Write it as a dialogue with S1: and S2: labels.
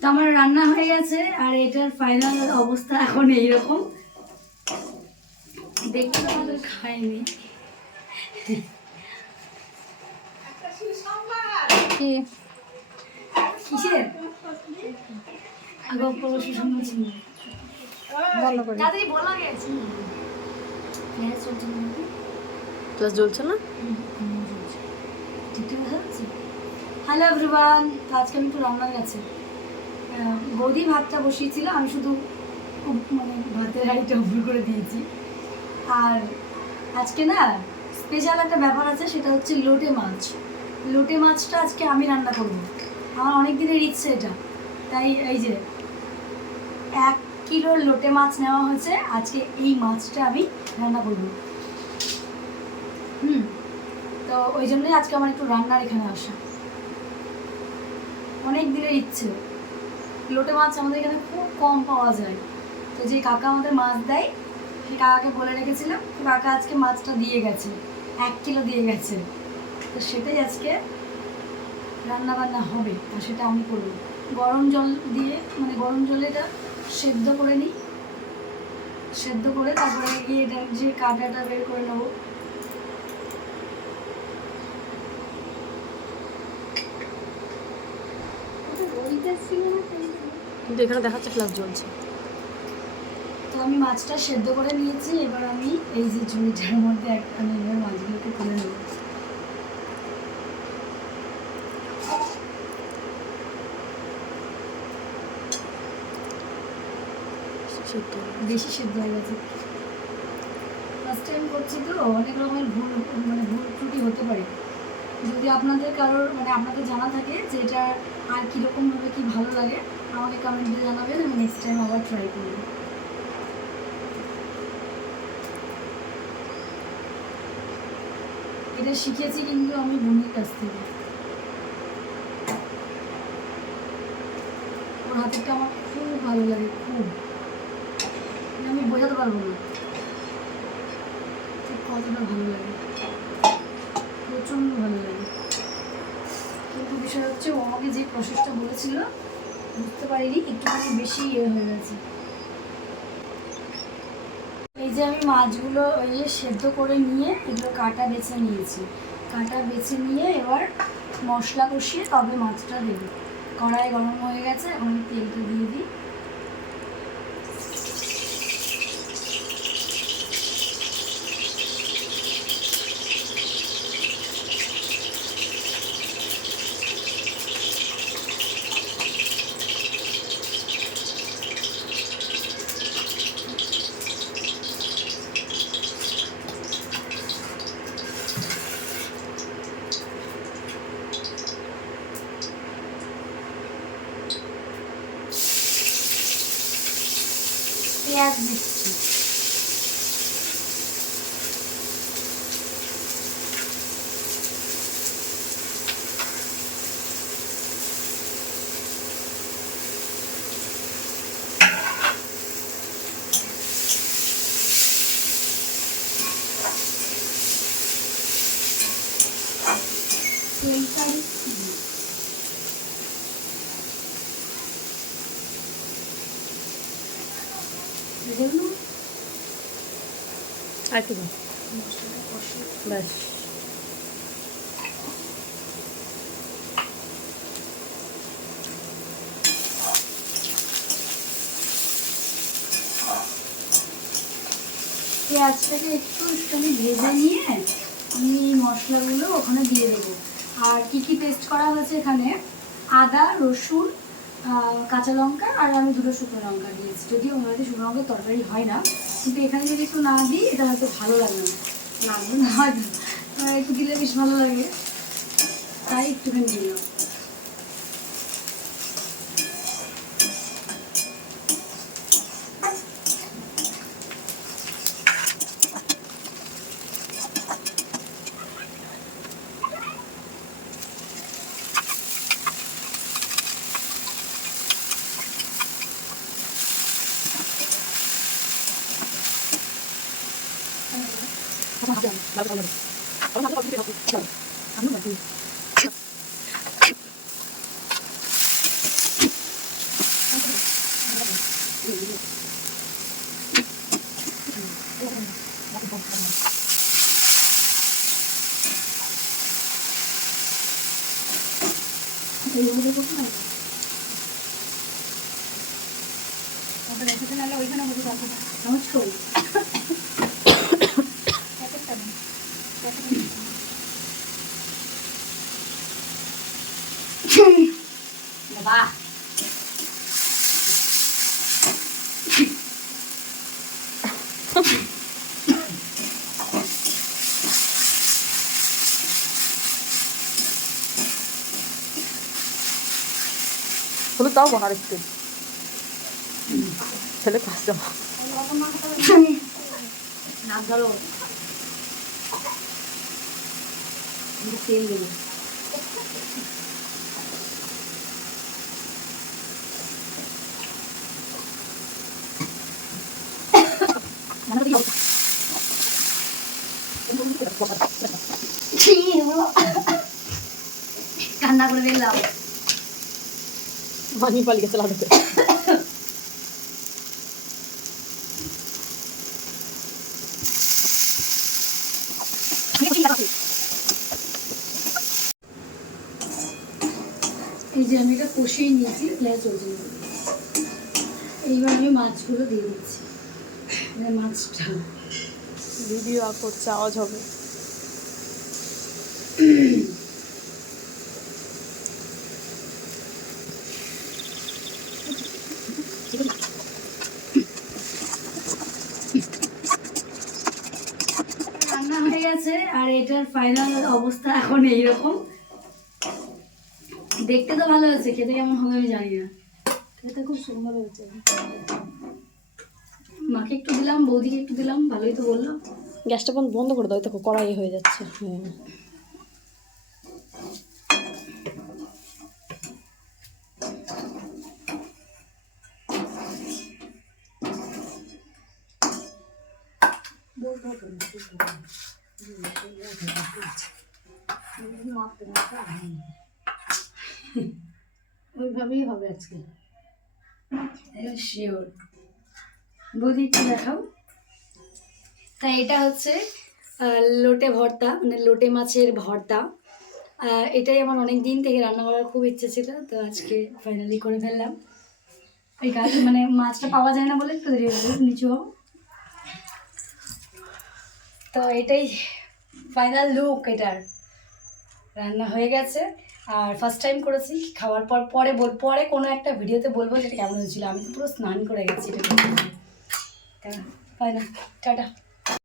S1: তো আমার রান্না হয়ে গেছে আর এটার ফাইনাল অবস্থা এখন এইরকম। দেখতে আমাদের খাইনি।
S2: কি?
S1: কিসের? আগে পড়শি শুনেছি
S2: বন্ধ
S1: তাড়াতাড়ি বলা গেছে। চলছে না হ্যালো এভরিওয়ান আজকে আমি একটু রান্না গেছে বৌদি ভাতটা বসিয়েছিল, আমি শুধু মানে ভাতের হাঁড়িটা উপর করে দিয়েছি। আর আজকে না স্পেশাল একটা ব্যাপার আছে, সেটা হচ্ছে লোটে মাছ। লোটে মাছটা আজকে আমি রান্না করব। আমার অনেক দিনের ইচ্ছে এটা। তাই এই যে এক কিলোর লোটে মাছ নেওয়া হয়েছে, আজকে এই মাছটা আমি রান্না করব। হুম, তো ওই জন্যই আজকে আমার একটু রান্নার এখানে আসা। অনেক দিনের ইচ্ছে। লোটে মাছ আমাদের এখানে খুব কম পাওয়া যায়। তো যে কাকা আমাদের মাছ দেয়, সেই কাকাকে বলে রেখেছিলাম তো কাকা, আজকে মাছটা দিয়ে গেছে, এক কিলো দিয়ে গেছে। তো সেটাই আজকে রান্না বান্না হবে আর সেটা আমি করব। গরম জল দিয়ে মানে গরম জলে এটা সেদ্ধ করে নিই। সেদ্ধ করে তারপরে গিয়ে এটা যে কাঁটাটা বের করে নেব।
S2: কিন্তু এখানে দেখাচ্ছে ক্লাস জ্বলছে।
S1: তো আমি মাছটা সেদ্ধ করে নিয়েছি এবার আমি এই যে ঝুড়িটার মধ্যে আমি এবার মাছগুলোকে তুলে নেব।
S2: সেদ্ধ।
S1: বেশি সেদ্ধ হয়ে গেছে। ফার্স্ট টাইম করছি তো অনেক রকমের ভুল মানে ভুল ত্রুটি হতে পারে। যদি আপনাদের কারোর মানে আপনাদের জানা থাকে যে এটা আর কীরকমভাবে কি ভালো লাগে আমাকে কমেন্টে জানাবেন, আমি নেক্সট টাইম আবার ট্রাই করব। এটা শিখেছি কিন্তু আমি বোনের কাছ থেকে। ওর হাতেরটা আমার খুব ভালো লাগে, খুব। মানে আমি বোঝাতে পারব না। কতটা ভালো লাগে। প্রচণ্ড ভালো লাগে। কিন্তু বিষয় হচ্ছে ও আমাকে যে প্রসেসটা বলেছিল বুঝতে পারিনি, একটুখানি বেশি ইয়ে হয়ে গেছে। এই যে আমি মাছগুলো ওই যে সেদ্ধ করে নিয়ে এগুলো কাটা বেছে নিয়েছি। কাটা বেছে নিয়ে এবার মশলা কষিয়ে তবে মাছটা দেবো। কড়াই গরম হয়ে গেছে, এখন তেলটা দিয়ে দিই। পেঁয়াজ দিচ্ছি তেলটা দিচ্ছি দেখুন
S2: আর ব্যাস।
S1: পেঁয়াজটাকে একটু একটুখানি ভেজে নিয়ে আমি এই মশলাগুলো ওখানে দিয়ে দেবো। আর কি কি পেস্ট করা হয়েছে এখানে? আদা রসুন কাঁচা লঙ্কা আর আমি দুটো শুকনো লঙ্কা দিয়েছি। যদিও আমাদের শুকনো লঙ্কার তরকারি হয় না, কিন্তু এখানে যদি একটু না দিই, এটা হয়তো ভালো লাগে না না, একটু দিলে বেশ ভালো লাগে। তাই একটুখানি দিলাম। không học dần là đầu lần có năm con cũng học dần thắng lúc này Thank you.
S2: হলুদ দাও আর একটু ছেলে পাঁচটা
S1: নাক ধরো তেল দেবো
S2: পানি পালিয়ে গেছে
S1: এই যে আমি এটা কষিয়ে নিয়েছি প্লেয়ার চলছে না। এইবার আমি মাছগুলো দিয়ে দিচ্ছি মাছটা
S2: ভিডিও করছে আওয়াজ হবে।
S1: রান্না হয়ে গেছে আর এটার ফাইনাল অবস্থা এখন এইরকম। দেখতে তো ভালো হয়েছে খেতে কেমন হবে আমি জানি না। খেতে খুব সুন্দর হয়েছে। মাকে একটু দিলাম বৌদিকে একটু দিলাম ভালোই তো বলল।
S2: গ্যাসটা বন্ধ বন্ধ করে দাও দেখো কড়াই হয়ে যাচ্ছে। হ্যাঁ
S1: ওইভাবেই হবে আজকে। শিওর বৌদি একটু দেখাও। তাই এটা হচ্ছে লোটে ভর্তা মানে লোটে মাছের ভর্তা। এটাই আমার অনেক দিন থেকে রান্না করার খুব ইচ্ছে ছিল, তো আজকে ফাইনালি করে ফেললাম। এই গাছ মানে মাছটা পাওয়া যায় না বলে একটু দেরি গেল, নিচু তো এটাই ফাইনাল লুক এটার। রান্না হয়ে গেছে, আর ফার্স্ট টাইম করেছি, খাওয়ার পর পরে পরে কোনো একটা ভিডিওতে বলব যেটা কেমন হয়েছিল। আমি তো পুরো স্নান করে গেছি, এটা ফাইনাল টাটা